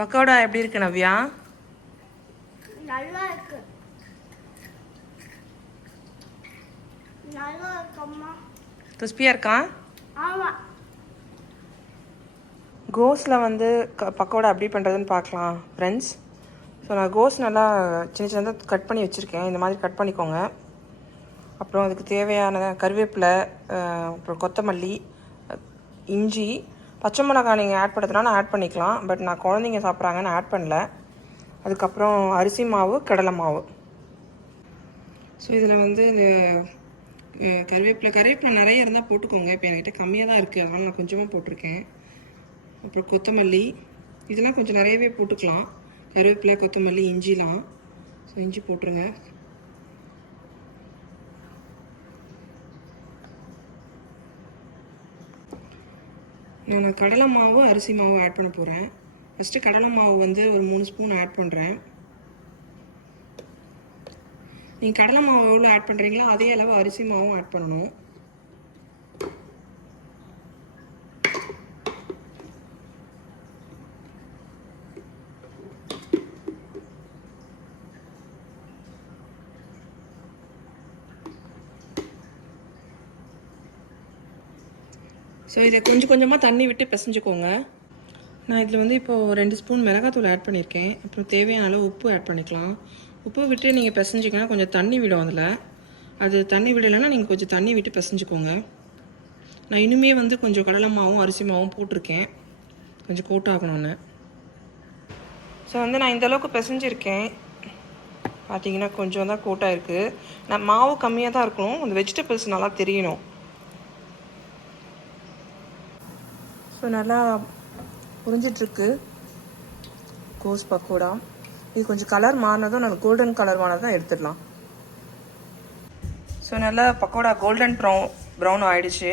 பக்கோடா எப்படி இருக்கு நவ்யா? நல்லா இருக்கு. நல்லா இருக்கும்மா. கிறிஸ்பியாக இருக்கா? ஆமாம். கோஸில் வந்து பக்கோடா எப்படி பண்ணுறதுன்னு பார்க்கலாம் ஃப்ரெண்ட்ஸ். ஸோ நான் கோஸ் நல்லா சின்ன சின்னதாக கட் பண்ணி வச்சுருக்கேன். இந்த மாதிரி கட் பண்ணிக்கோங்க. அப்புறம் அதுக்கு தேவையான கருவேப்பிலை, அப்புறம் கொத்தமல்லி, இஞ்சி, பச்சை மிளகாய் நீங்கள் ஆட் பண்ணுறதுனால ஆட் பண்ணிக்கலாம். பட் நான் குழந்தைங்க சாப்பிட்றாங்கன்னு ஆட் பண்ணல. அதுக்கப்புறம் அரிசி மாவு, கடலை மாவு. ஸோ இதில் வந்து இந்த கருவேப்பிலை நிறைய இருந்தால் போட்டுக்கோங்க. இப்போ என்கிட்ட கம்மியாக தான் இருக்குது, அதனால் நான் கொஞ்சமாக போட்டிருக்கேன். அப்புறம் கொத்தமல்லி, இதெல்லாம் கொஞ்சம் நிறையவே போட்டுக்கலாம். கருவேப்பிலை, கொத்தமல்லி, இஞ்சிலாம். ஸோ இஞ்சி போட்டுருங்க. நான் கடலை மாவு, அரிசி மாவு ஆட் பண்ண போகிறேன். ஃபஸ்ட்டு கடலை மாவு வந்து ஒரு 3 ஸ்பூன் ஆட் பண்ணுறேன். நீங்கள் கடலை மாவு எவ்வளோ ஆட் பண்ணுறீங்களோ அதே அளவு அரிசி மாவும் ஆட் பண்ணணும். ஸோ இதை கொஞ்சம் கொஞ்சமாக தண்ணி விட்டு பிசைஞ்சுக்கோங்க. நான் இதில் வந்து இப்போது 2 ஸ்பூன் மிளகாத்தூள் ஆட் பண்ணியிருக்கேன். அப்புறம் தேவையான அளவு உப்பு ஆட் பண்ணிக்கலாம். உப்பு விட்டு நீங்கள் பிசைஞ்சிங்கன்னா கொஞ்சம் தண்ணி விடும். அதில் அது தண்ணி விடலைன்னா நீங்கள் கொஞ்சம் தண்ணி விட்டு பிசைஞ்சுக்கோங்க. நான் இனிமே வந்து கொஞ்சம் கடலை மாவும் அரிசி மாவும் போட்டிருக்கேன், கொஞ்சம் கோட் ஆகணும்னு. ஸோ வந்து நான் இந்தளவுக்கு பிசைஞ்சிருக்கேன். பார்த்தீங்கன்னா கொஞ்சம் தான் கோட்டாக இருக்குது. நான் மாவு கம்மியாக தான் இருக்கணும், அந்த வெஜிடபிள்ஸ் நல்லா தெரியணும். ஸோ நல்லா புரிஞ்சிட்ருக்கு கோஸ் பக்கோடா. இது கொஞ்சம் கலர் மாறினதும் நான் கோல்டன் கலர் மாறினதும் எடுத்துடலாம். ஸோ நல்லா பக்கோடா கோல்டன் ப்ரௌன் ஆகிடுச்சு.